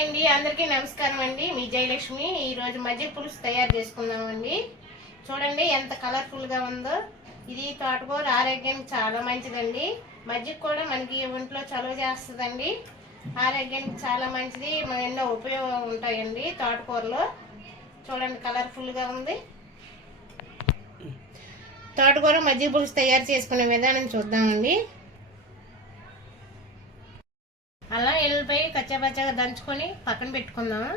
Hi అండి, అందరికీ నమస్కారం అండి. మీ జయలక్ష్మి. ఈరోజు మజ్జిగ పులుసు తయారు చేసుకుందామండి. చూడండి ఎంత కలర్ఫుల్గా ఉందో. ఇది తోటకూర ఆరోగ్యానికి చాలా మంచిదండి. మజ్జిగ కూడా మనకి ఒంట్లో చలువ చేస్తుందండి. ఆరోగ్యానికి చాలా మంచిది. ఎన్నో ఉపయోగాలు ఉంటాయండి తోటకూరలో. చూడండి కలర్ఫుల్గా ఉంది. తోటకూర మజ్జిగ పులుసు తయారు చేసుకునే విధానం చూద్దామండి. అలా ఎల్లుపై కచ్చాపచ్చాగా దంచుకొని పక్కన పెట్టుకుందాము.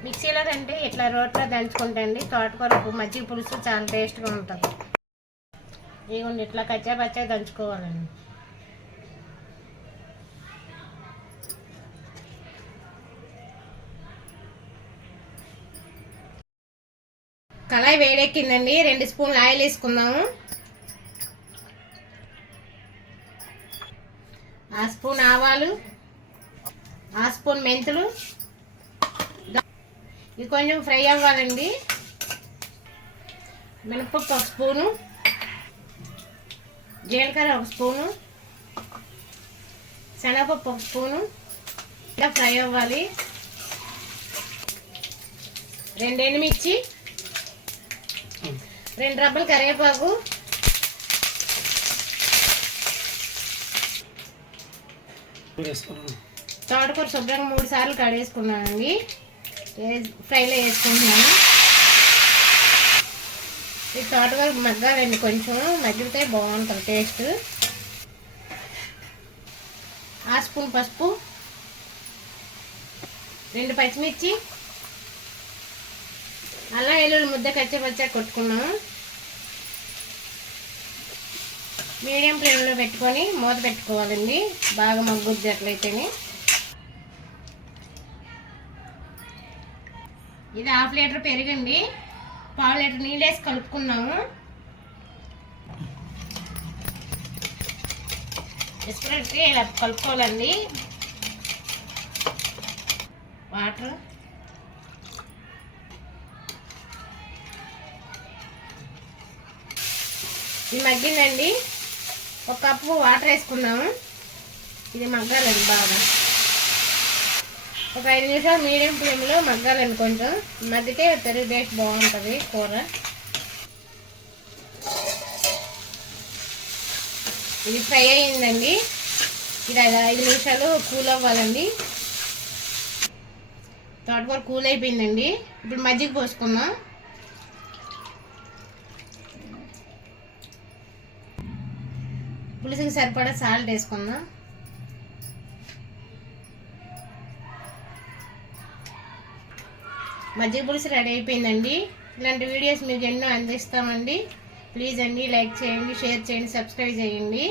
మిక్సీలో అంటే ఇట్లా రోట్లో దంచుకుంటండి. తోటకూర మజ్జిగ పులుసు చాలా టేస్ట్గా ఉంటుంది. ఇదిగోండి ఇట్లా కచ్చాపచ్చాగా దంచుకోవాలండి. కళాయి వేడెక్కిందండి. 2 స్పూన్లు ఆయిల్ వేసుకుందాము. 1 స్పూన్ ఆవాలు, 1 స్పూన్ మెంతులు. ఇది కొంచెం ఫ్రై అవ్వాలండి. మినపప్పు 1 స్పూను, జీలకర్ర 1 స్పూను, శనగపప్పు 1 స్పూను. ఇలా ఫ్రై అవ్వాలి. 2 ఎండుమిర్చి, 2 రబ్బలు కరివేపాకు, తోటకూర శుభ్రంగా 3 సార్లు కడిగేసుకున్నానండి. ఫ్రైలో వేసుకుంటున్నాను. ఈ తోటకూర మగ్గాలండి. కొంచెం మగ్గితే బాగుంటుంది టేస్ట్. 1 స్పూన్ పసుపు, 2 పచ్చిమిర్చి, అల్లం వెల్లుల్లి ముద్ద కచ్చపచ్చా కొట్టుకున్నాము. మీడియం ఫ్లేమ్లో పెట్టుకొని మూత పెట్టుకోవాలండి. బాగా మగ్గుద్ది అట్లయితేనే. ఇది 1/2 లీటర్ పెరుగండి. 1/4 లీటర్ నీళ్ళు వేసి కలుపుకున్నాము. ఇసుపెట్టి ఇలా కలుపుకోవాలండి. వాటర్, ఇది మగ్గిందండి. 1 కప్పు వాటర్ వేసుకున్నాము. ఇది మగ్గాలండి బాగా. ఒక 5 నిమిషాలు మీడియం ఫ్లేమ్లో మగ్గాలండి. కొంచెం మగ్గితే పెరుగు టేస్ట్ బాగుంటుంది కూర. ఇది ఫ్రై అయ్యిందండి. ఇది 5 నిమిషాలు కూల్ అవ్వాలండి. తోటకూర కూల్ అయిపోయిందండి. ఇప్పుడు మజ్జిగ పోసుకుందాం. పులుసుకి సరిపడా సాల్ట్ వేసుకుందాం. మజ్జిగ పులుసు రెడీ అయిపోయిందండి. ఇలాంటి వీడియోస్ మీకు ఎన్నో అందిస్తామండి. ప్లీజ్ అండి లైక్ చేయండి, షేర్ చేయండి, సబ్స్క్రైబ్ చేయండి.